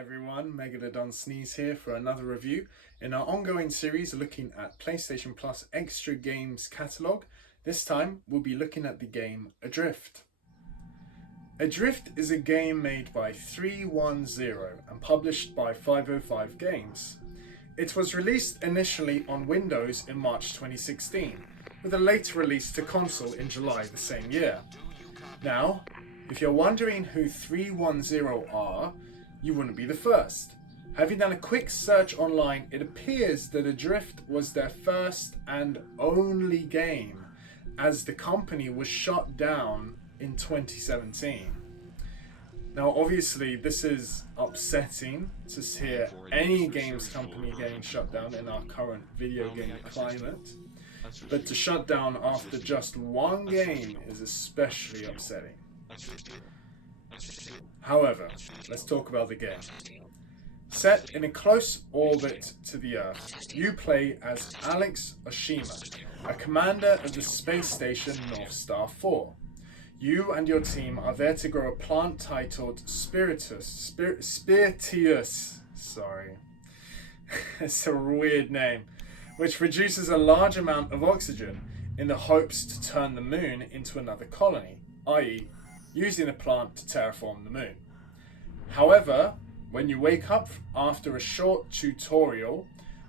everyone, MegalodonSneeze here for another review in our ongoing series looking at PlayStation Plus Extra Games Catalogue. This time we'll be looking at the game Adr1ft. Adr1ft is a game made by Adr1ft and published by 505 Games. It was released initially on Windows in March 2016, with a later release to console in July the same year. Now, if you're wondering who Adr1ft are, you wouldn't be the first. Having done a quick search online, it appears that Adr1ft was their first and only game, as the company was shut down in 2017. Now obviously this is upsetting to hear any games company getting shut down in our current video game climate, but to shut down after just one game is especially upsetting. However, let's talk about the game. Set in a close orbit to the Earth, you play as Adr1ft, a commander of the space station North Star 4. You and your team are there to grow a plant titled Spiritus. Sorry. It's a weird name. Which produces a large amount of oxygen in the hopes to turn the moon into another colony, i.e. using the plant to terraform the moon. However, when you wake up after a short tutorial,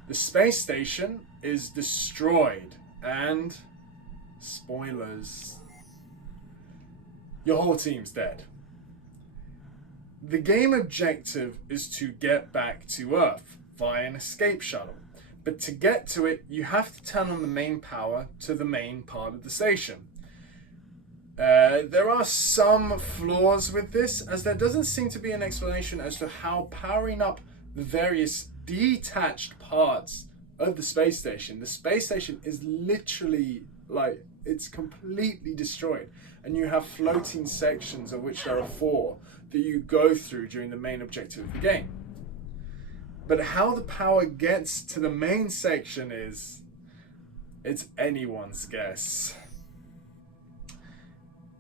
the space station is destroyed and, spoilers, your whole team's dead. The game objective is to get back to Earth via an escape shuttle, but to get to it you have to turn on the main power to the main part of the station. There are some flaws with this, as there doesn't seem to be an explanation as to how powering up the various detached parts of the space station is literally like, it's completely destroyed, and you have floating sections, of which there are 4, that you go through during the main objective of the game. But how the power gets to the main section it's anyone's guess.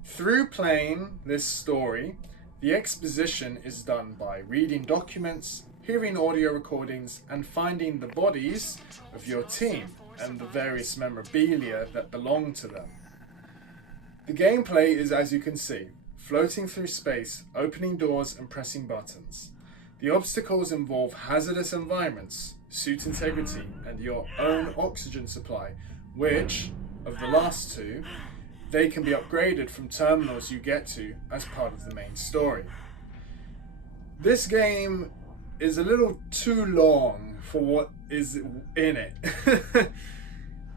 Through playing this story, the exposition is done by reading documents, hearing audio recordings, and finding the bodies of your team and the various memorabilia that belong to them. The gameplay is, as you can see, floating through space, opening doors and pressing buttons. The obstacles involve hazardous environments, suit integrity, and your own oxygen supply, which, of the last two, they can be upgraded from terminals you get to as part of the main story. This game is a little too long for what is in it.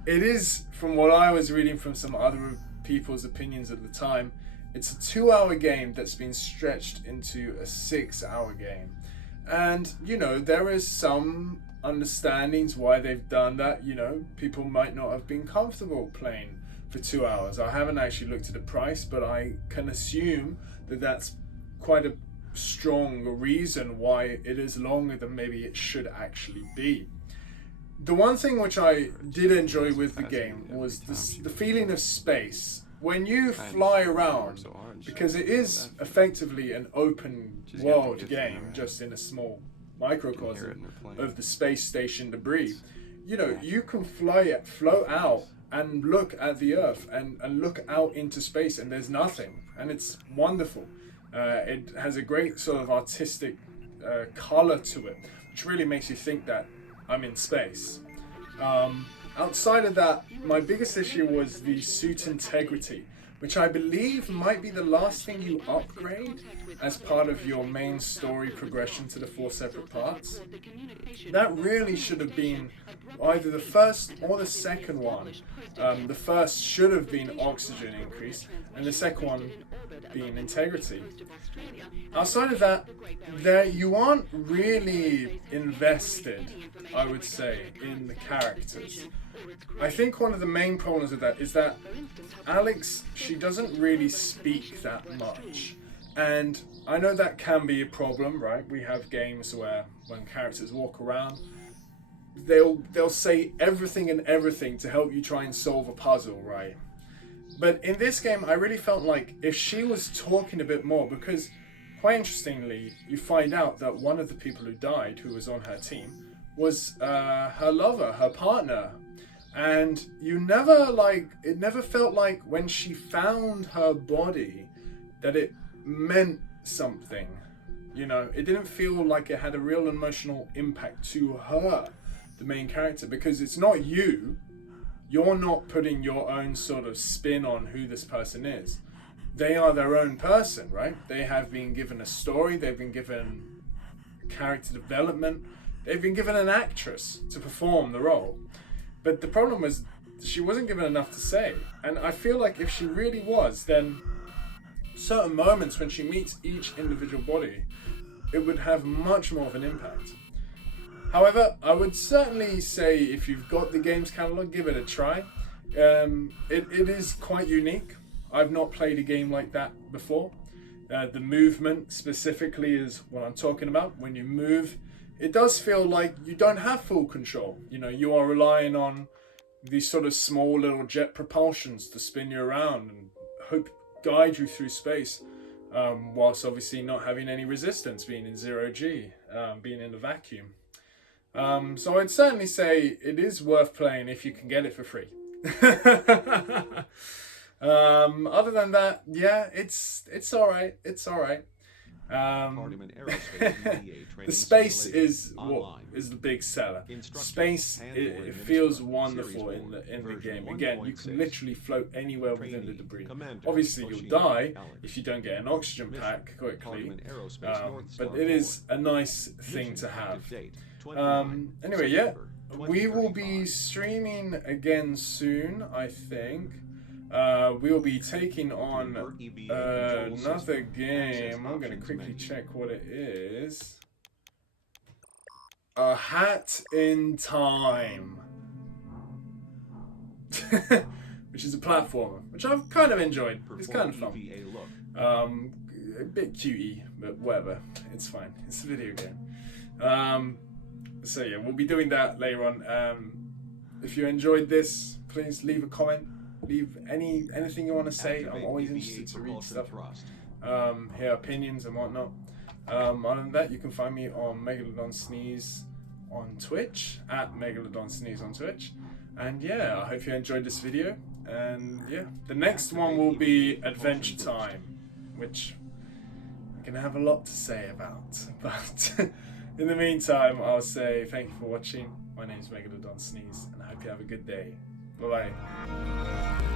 It is, from what I was reading from some other people's opinions at the time, it's a 2-hour game that's been stretched into a 6-hour game. And, you know, there is some understandings why they've done that. You know, people might not have been comfortable playing for 2 hours. I haven't actually looked at the price, but I can assume that that's quite a strong reason why it is longer than maybe it should actually be. The one thing which I did enjoy with the game was the feeling of space. When you fly around, because it is effectively an open world game, just in a small microcosm of the space station debris, you know, you can float out and look at the Earth and look out into space, and there's nothing, and it's wonderful. It has a great sort of artistic color to it, which really makes you think that I'm in space. Outside of that, my biggest issue was the suit integrity, which I believe might be the last thing you upgrade as part of your main story progression to the 4 separate parts. That really should have been either the first or the second one. The first should have been oxygen increase, and the second one being integrity. Outside of that, you aren't really invested, I would say, in the characters. I think one of the main problems with that is that Alex, she doesn't really speak that much. And I know that can be a problem, right? We have games where when characters walk around, they'll say everything and everything to help you try and solve a puzzle, right? But in this game, I really felt like if she was talking a bit more, because quite interestingly, you find out that one of the people who died, who was on her team, was her lover, her partner. And you never, like, it never felt like when she found her body that it meant something. You know, it didn't feel like it had a real emotional impact to her, the main character, because it's not you. You're not putting your own sort of spin on who this person is. They are their own person, right? They have been given a story, they've been given character development, they've been given an actress to perform the role. But the problem was she wasn't given enough to say. And I feel like if she really was, then certain moments when she meets each individual body, it would have much more of an impact. However, I would certainly say if you've got the game's catalog, give it a try. It is quite unique. I've not played a game like that before. The movement specifically is what I'm talking about. When you move, it does feel like you don't have full control. You know, you are relying on these sort of small little jet propulsions to spin you around and hope guide you through space, whilst obviously not having any resistance, being in 0G, being in a vacuum. So I'd certainly say it is worth playing if you can get it for free. Other than that, yeah, it's all right. It's all right. The space is what is the big seller. Space, it feels wonderful in the game. Again, you can literally float anywhere within the debris. Obviously, you'll die if you don't get an oxygen pack quickly, but it is a nice thing to have. Anyway, yeah, we will be streaming again soon, I think. We'll be taking on another game. I'm going to quickly check what it is. A Hat in Time. Which is a platformer, which I've kind of enjoyed. It's kind of fun. A bit cutey, but whatever. It's fine. It's a video game. So yeah, we'll be doing that later on. If you enjoyed this, please leave a comment. Leave anything you want to say. I'm always interested to read stuff, hear opinions and whatnot. Other than that, you can find me on MegalodonSneeze on Twitch, at MegalodonSneeze on Twitch. And yeah, I hope you enjoyed this video. And yeah, the next one will be Adventure Time, which I'm gonna have a lot to say about. But in the meantime, I'll say thank you for watching. My name is MegalodonSneeze, and I hope you have a good day. Bye-bye.